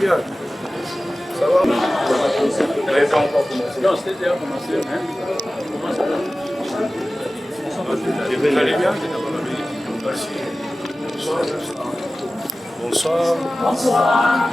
bien. Ça va? Vous n'avez pas encore commencé? Non, c'était déjà commencé. Vous allez bien? Merci. Bonsoir. Bonsoir.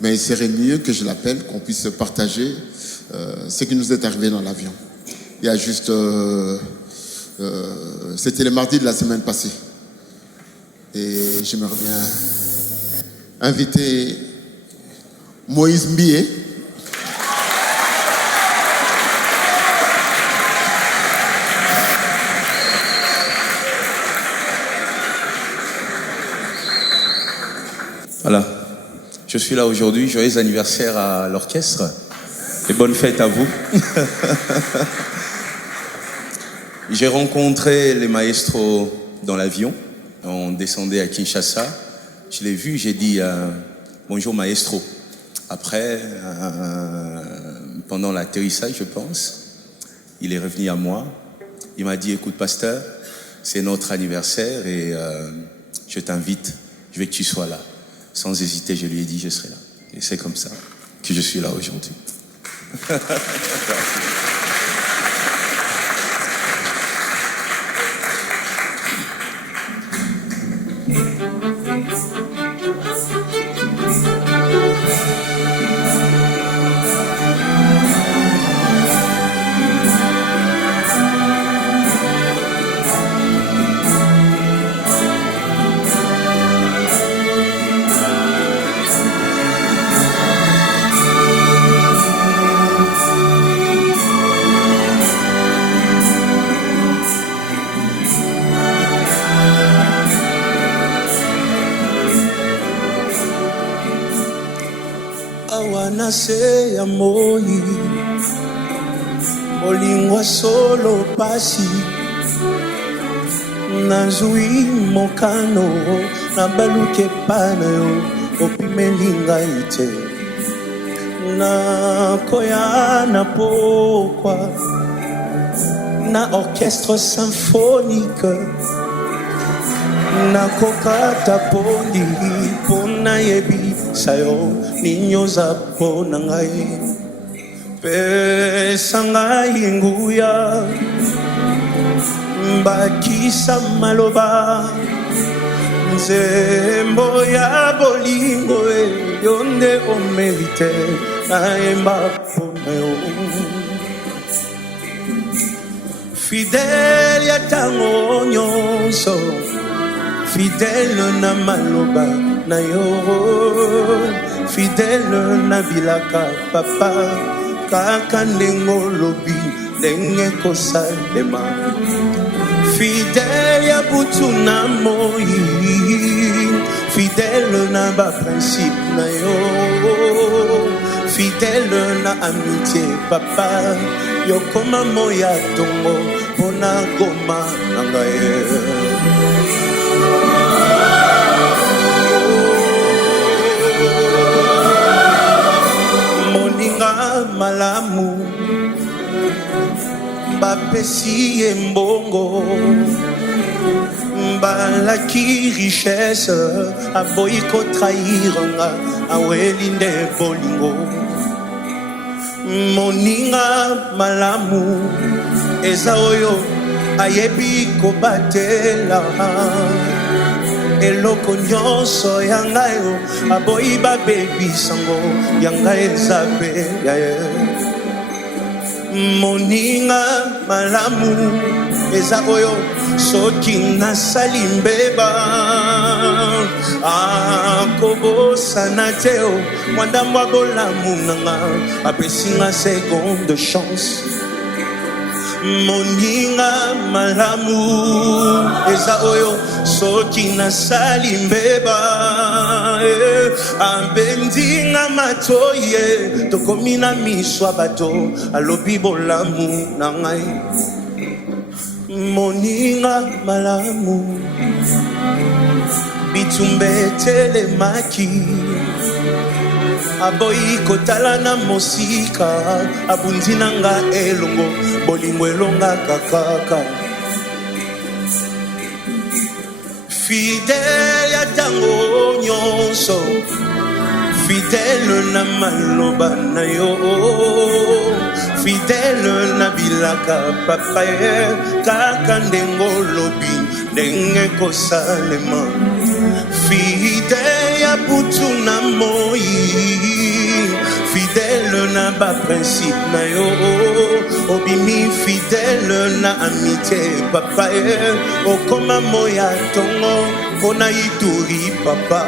Mais il serait mieux que je l'appelle, qu'on puisse partager ce qui nous est arrivé dans l'avion. Il y a juste... c'était le mardi de la semaine passée. Et j'aimerais bien inviter Moïse Mbie. Voilà. Je suis là aujourd'hui. Joyeux anniversaire à l'orchestre. Et bonne fête à vous. J'ai rencontré les maestros dans l'avion. On descendait à Kinshasa. Je l'ai vu, j'ai dit bonjour maestro. Après, pendant l'atterrissage, je pense, il est revenu à moi. Il m'a dit, écoute pasteur, c'est notre anniversaire et je t'invite, je veux que tu sois là. Sans hésiter, je lui ai dit, je serai là. Et c'est comme ça que je suis là aujourd'hui. Se ya moi olingwa solo pasi nazwi mokano na baluke pana yo opimelinga ite na koya na pokwa na orchestre symphonique na kokata pondi pona yebi sayo ninyoza pona ngai pesa ngai nguya mbakisa maloba nzembo ya bolingo yonde omerite naemba pona yo fidèle ya tango nyonso fidèle na maloba na yo fidèle na bilaka papa kaka ndenge olobi ndenge kosalema fidèle ya butu na moi fidèle na baprincipe na yo fidèle na amitié papa yokoma moya tongo mpona goma na ngai malamu bapesi embongo balaki richesse aboyi kotrahiranga aweli nde bolingo moninga malamu eza oyo ayebi kobatela eloko nyonso ya ngai aboyi babebisango ya ngai eza pe ya ye. Moninga malamu eza oyo soki nasali mbeba akobosana te mwanda mwa bolamu nanga apesinga seconde chance. Moninga malamu eza oyo soki nasali mbeba abendinga matoye tokomi na miso bato alobi bolamu na ngai. Moninga malamu bitumbe telemaki aboyi kotala na mosika abundi nanga elongo bolingo elonga kakaka. Fidèle ya tango nyonso fidèle na maloba na yo fidèle na bilaka papa ye kaka ndengo lobi ndenge kosalema. Fidèle ya butu na moi fidèle na ba principe na yo obimi fidèle na amitié papa ye okoma moya tongo pona ituri papa.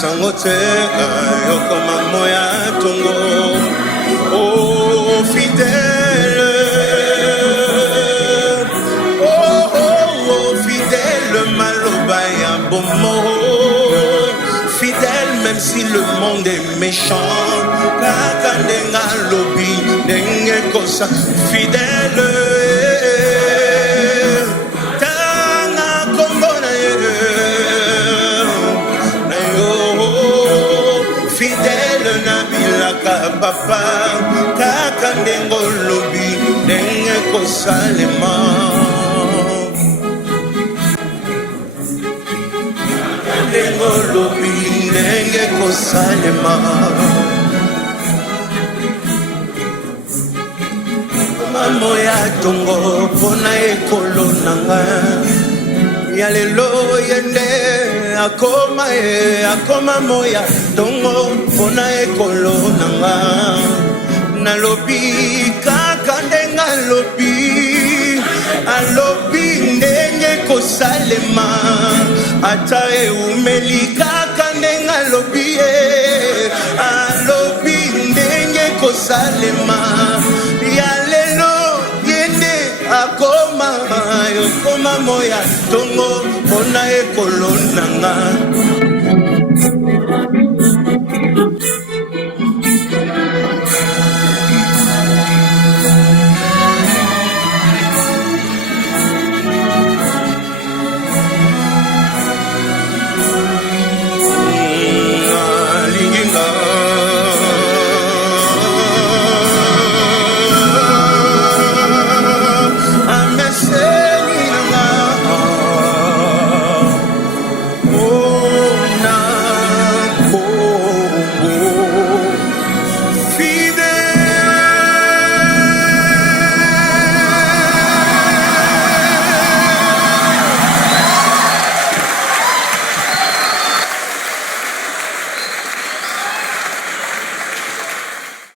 Sangote yokoma moya tongo oh fidèle oh fidèle maloba ya bomo fidèle même si le monde est méchant kaka ndenga lobi ndenge kosa fidèle papa kaka ndengo lobi ndenge kosalema. Ndengo lobi ndenge kosalema. Mamo ya tongo pona ekolo nanga ya lelo yende akoma moya tongo pona ekolo nanga nalobi kaka ndenga lobi alobi ndenge kosalema ata eumeli kaka ndenga lobi alobi ndenge kosalema ya lelo yende akoma moya tongo pona ekolo nanga